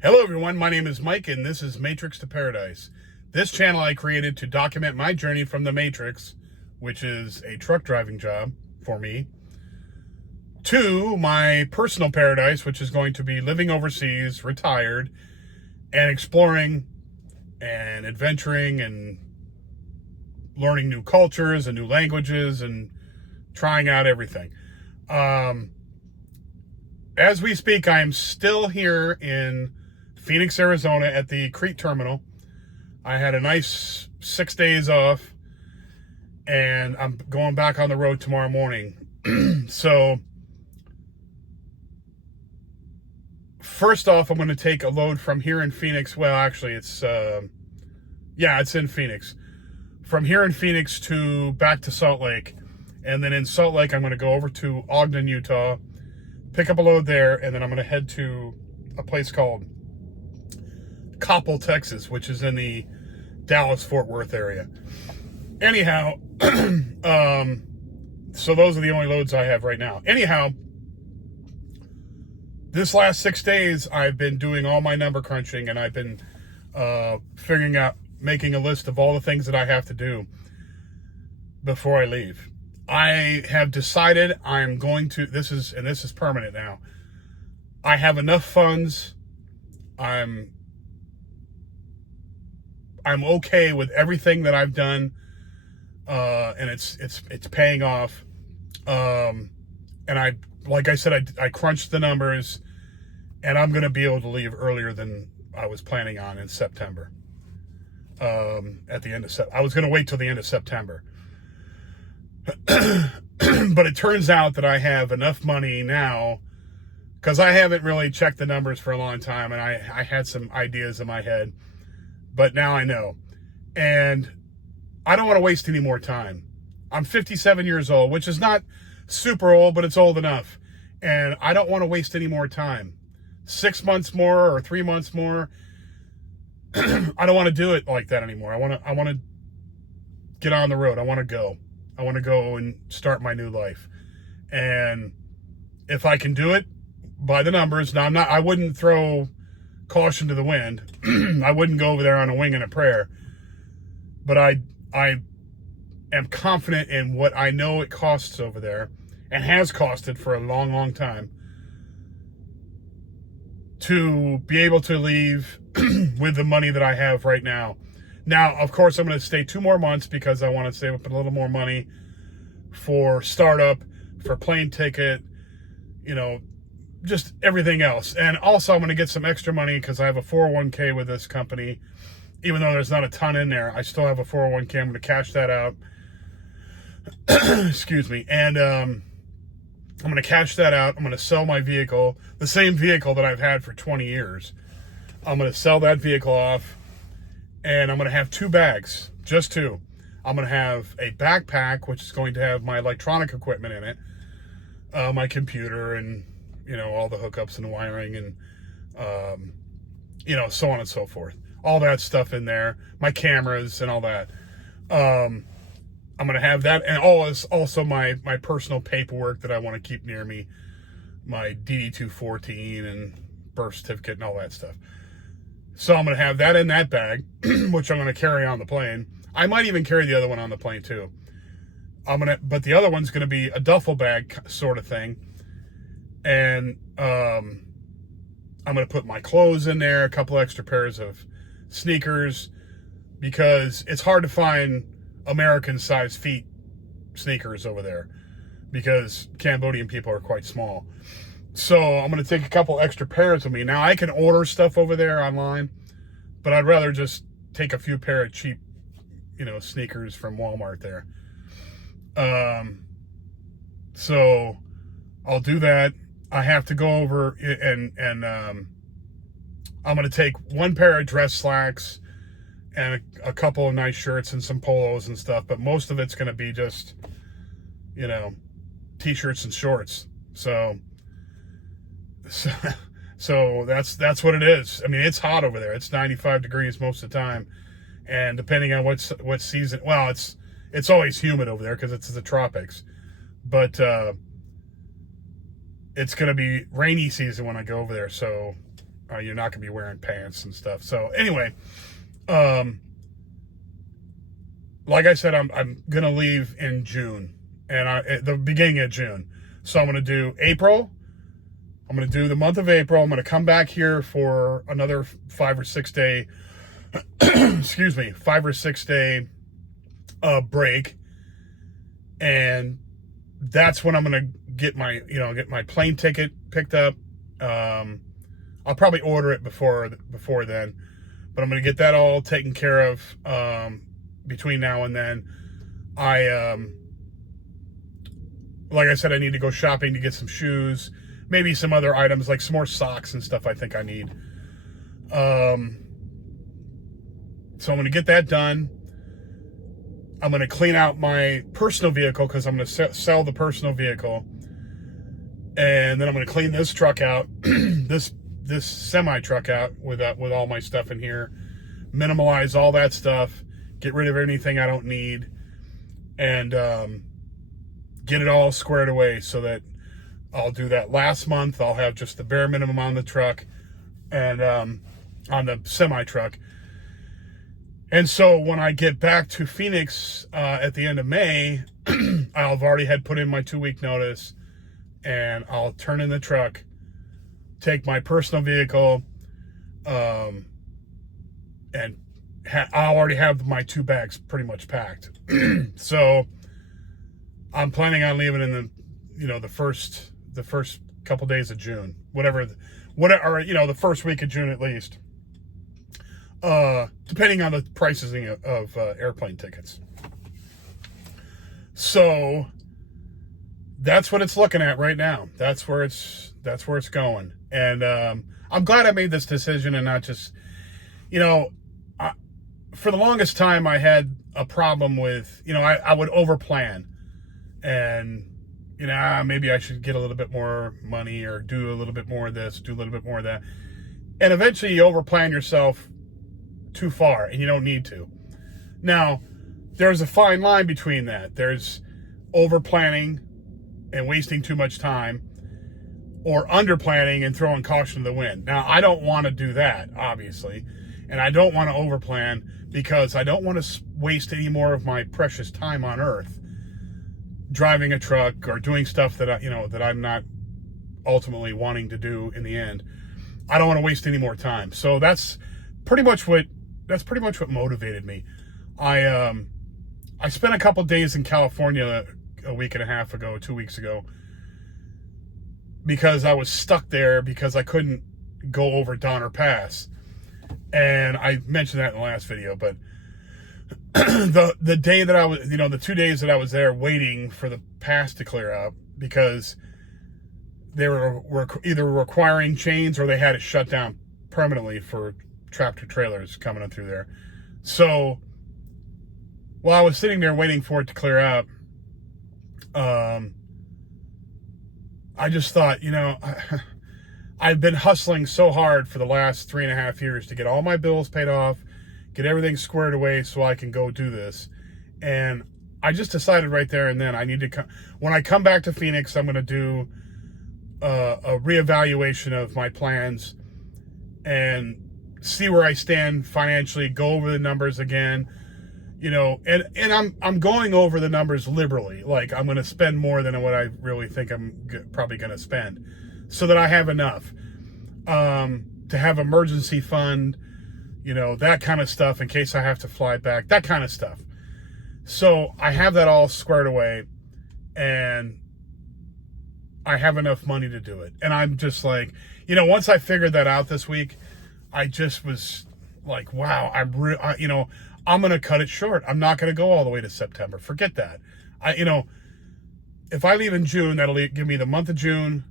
Hello everyone, my name is Mike and this is Matrix to Paradise. This channel I created to document my journey from the Matrix, which is a truck driving job for me, to my personal paradise, which is going to be living overseas, retired, and exploring and adventuring and learning new cultures and new languages and trying out everything. As we speak, I am still here in Phoenix, Arizona at the Crete terminal. I had a nice 6 days off and I'm going back on the road tomorrow morning. So first off, I'm going to take a load from here in Phoenix. Well, actually it's in Phoenix. From here in Phoenix to back to Salt Lake. And then in Salt Lake, I'm going to go over to Ogden, Utah, pick up a load there, and then I'm going to head to a place called Coppell, Texas, which is in the Dallas-Fort Worth area. Anyhow, so those are the only loads I have right now. Anyhow, this last 6 days, I've been doing all my number crunching, and I've been figuring out, making a list of all the things that I have to do before I leave. I have decided I'm going to, this is permanent now. I have enough funds. I'm okay with everything that I've done, and it's paying off. And like I said, I crunched the numbers, and I'm going to be able to leave earlier than I was planning on in September. At the end of I was going to wait till the end of September, but it turns out that I have enough money now, because I haven't really checked the numbers for a long time, and I had some ideas in my head. But now I know. And I don't want to waste any more time. I'm 57 years old, which is not super old, but it's old enough. And I don't want to waste any more time. 6 months more or 3 months more. I don't want to do it like that anymore. I want to get on the road. I want to go. I want to go and start my new life. And if I can do it by the numbers, now I wouldn't throw caution to the wind. I wouldn't go over there on a wing and a prayer, but I am confident in what I know it costs over there, and has costed for a long, long time, to be able to leave with the money that I have right now. Now, of course, I'm going to stay 2 more months because I want to save up a little more money for startup, for plane ticket, just everything else. And also I'm going to get some extra money because I have a 401k with this company. Even though there's not a ton in there, I still have a 401k. I'm going to cash that out. Excuse me. And I'm going to cash that out. I'm going to sell my vehicle, the same vehicle that I've had for 20 years. I'm going to sell that vehicle off, and I'm going to have 2 bags, just 2. I'm going to have a backpack, which is going to have my electronic equipment in it, my computer, and all the hookups and wiring, and so on and so forth. All that stuff in there, my cameras and all that. I'm gonna have that, and also my personal paperwork that I want to keep near me, my DD-214 and birth certificate and all that stuff. So I'm gonna have that in that bag, which I'm gonna carry on the plane. I might even carry the other one on the plane too. But the other one's gonna be a duffel bag sort of thing. And I'm going to put my clothes in there, a couple extra pairs of sneakers, because it's hard to find American-sized feet sneakers over there, because Cambodian people are quite small. So I'm going to take a couple extra pairs with me. Now, I can order stuff over there online, but I'd rather just take a few pair of cheap, sneakers from Walmart there. So I'll do that. I have to go over and I'm going to take 1 pair of dress slacks and a couple of nice shirts and some polos and stuff, but most of it's going to be just, t-shirts and shorts. So that's what it is. I mean, it's hot over there. It's 95 degrees most of the time, and depending on what season, well, it's always humid over there because it's the tropics, but it's going to be rainy season when I go over there. So you're not going to be wearing pants and stuff. So anyway, like I said, I'm going to leave in June, and at the beginning of June. So I'm going to do April. I'm going to do the month of April. I'm going to come back here for another 5 or 6 day, excuse me, 5 or 6 day break. And that's when I'm going to get my plane ticket picked up. I'll probably order it before then, but I'm going to get that all taken care of, between now and then. Like I said, I need to go shopping to get some shoes, maybe some other items, like some more socks and stuff I think I need. So I'm going to get that done. I'm going to clean out my personal vehicle because I'm going to sell the personal vehicle. And then I'm going to clean this truck out, this semi truck out with all my stuff in here, minimalize all that stuff, get rid of anything I don't need, and get it all squared away so that I'll do that last month. I'll have just the bare minimum on the truck and on the semi truck. And so when I get back to Phoenix at the end of May, I've already had put in my 2-week notice, and I'll turn in the truck, take my personal vehicle, and I'll already have my 2 bags pretty much packed. So I'm planning on leaving in the first couple days of June, whatever, the first week of June at least, depending on the pricing of airplane tickets. So that's what it's looking at right now. That's where it's going. And I'm glad I made this decision and not just, for the longest time I had a problem with, I would overplan and, maybe I should get a little bit more money or do a little bit more of this, do a little bit more of that. And eventually you overplan yourself too far and you don't need to. Now, there's a fine line between that. There's overplanning and wasting too much time, or underplanning and throwing caution to the wind. Now, I don't want to do that, obviously, and I don't want to overplan because I don't want to waste any more of my precious time on Earth driving a truck or doing stuff that that I'm not ultimately wanting to do in the end. I don't want to waste any more time. So that's pretty much what motivated me. I spent a couple days in California a week and a half ago, 2 weeks ago, because I was stuck there because I couldn't go over Donner Pass. And I mentioned that in the last video, but the day that I was, the 2 days that I was there waiting for the pass to clear up because they were either requiring chains or they had it shut down permanently for tractor trailers coming up through there. So while I was sitting there waiting for it to clear up, I just thought, I've been hustling so hard for the last 3.5 years to get all my bills paid off, get everything squared away so I can go do this. And I just decided right there and then I need to come. When I come back to Phoenix, I'm going to do a reevaluation of my plans and see where I stand financially, go over the numbers again, and I'm going over the numbers liberally. Like, I'm going to spend more than what I really think I'm probably going to spend so that I have enough to have emergency fund, that kind of stuff in case I have to fly back, that kind of stuff. So I have that all squared away and I have enough money to do it. And I'm just like, once I figured that out this week, I just was like, wow, I'm going to cut it short. I'm not going to go all the way to September. Forget that. If I leave in June, that'll give me the month of June,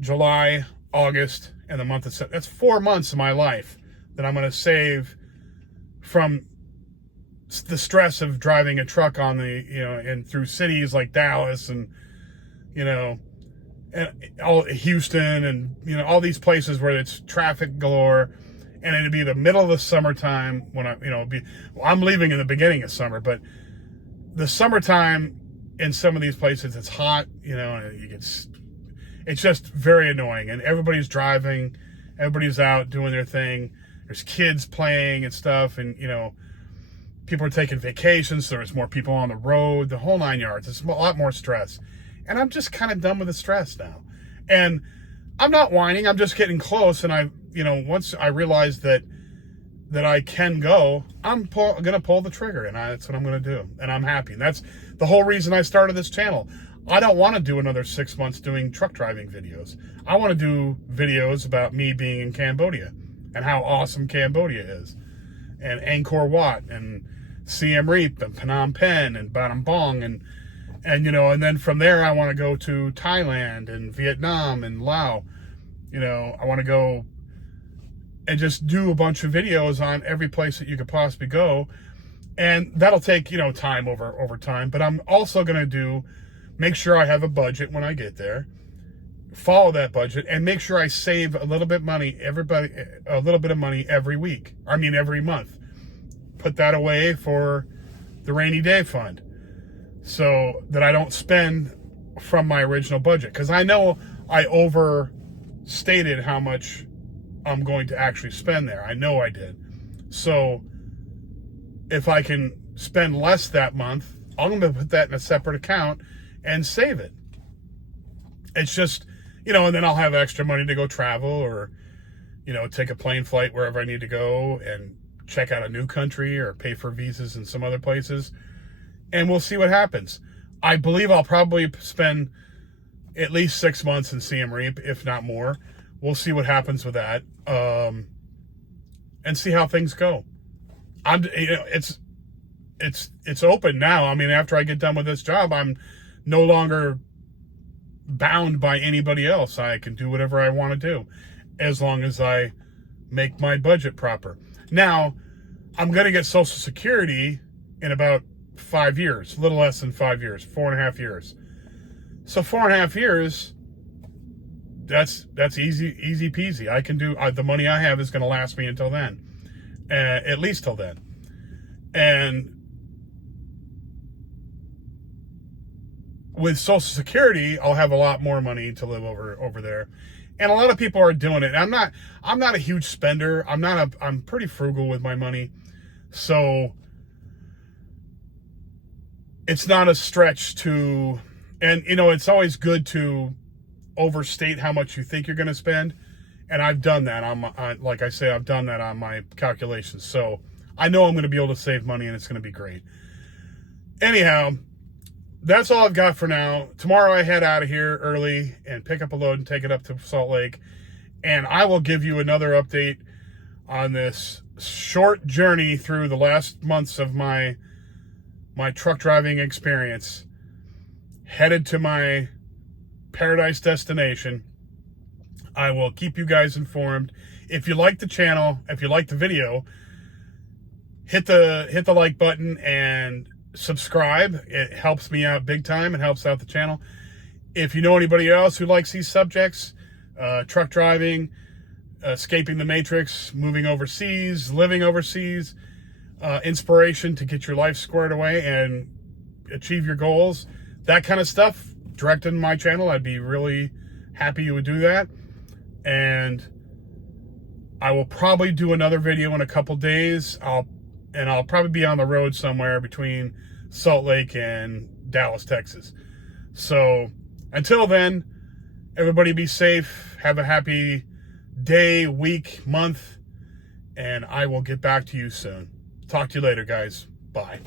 July, August, and the month of September. That's 4 months of my life that I'm going to save from the stress of driving a truck on and through cities like Dallas and, and all Houston and, all these places where it's traffic galore. And it'd be the middle of the summertime when I'm leaving in the beginning of summer, but the summertime in some of these places, it's hot, and it's just very annoying and everybody's driving Everybody's out doing their thing. There's kids playing and stuff, and people are taking vacations, so there's more people on the road, the whole 9 yards. It's a lot more stress. And I'm just kind of done with the stress now. And I'm not whining, I'm just getting close, and once I realize that I can go, I'm going to pull the trigger, and that's what I'm going to do. And I'm happy. And that's the whole reason I started this channel. I don't want to do another 6 months doing truck driving videos. I want to do videos about me being in Cambodia and how awesome Cambodia is, and Angkor Wat and Siem Reap and Phnom Penh and Battambang Bong and then from there I want to go to Thailand and Vietnam and Laos. I want to go and just do a bunch of videos on every place that you could possibly go, and that'll take time over time. But I'm also going to make sure I have a budget when I get there, follow that budget, and make sure I save a little bit of money every week. I mean every month. Put that away for the rainy day fund, so that I don't spend from my original budget, because I know I overstated how much I'm going to actually spend there. I know I did. So if I can spend less that month, I'm going to put that in a separate account and save it. It's just, and then I'll have extra money to go travel, or take a plane flight wherever I need to go and check out a new country, or pay for visas in some other places, and we'll see what happens. I believe I'll probably spend at least 6 months in Siem Reap, if not more. We'll see what happens with that, and see how things go. It's open now. I mean, after I get done with this job, I'm no longer bound by anybody else. I can do whatever I want to do, as long as I make my budget proper. Now, I'm going to get Social Security in about 5 years, a little less than 5 years, 4.5 years. So 4.5 years, that's easy peasy. I can do, the money I have is going to last me until then, at least till then. And with Social Security, I'll have a lot more money to live over there. And a lot of people are doing it. I'm not a huge spender. I'm pretty frugal with my money. So it's not a stretch to, and it's always good to overstate how much you think you're going to spend. And I've done that like I say, I've done that on my calculations. So I know I'm going to be able to save money, and it's going to be great. Anyhow, that's all I've got for now. Tomorrow I head out of here early and pick up a load and take it up to Salt Lake. And I will give you another update on this short journey through the last months of my truck driving experience, headed to my paradise destination. I will keep you guys informed. If you like the channel, if you like the video, hit the like button and subscribe. It helps me out big time. It helps out the channel. If you know anybody else who likes these subjects, truck driving, escaping the matrix, moving overseas, living overseas, inspiration to get your life squared away and achieve your goals, that kind of stuff, direct in my channel, I'd be really happy you would do that. And I will probably do another video in a couple days. I'll probably be on the road somewhere between Salt Lake and Dallas, Texas. So until then, everybody be safe. Have a happy day, week, month, and I will get back to you soon. Talk to you later, guys. Bye.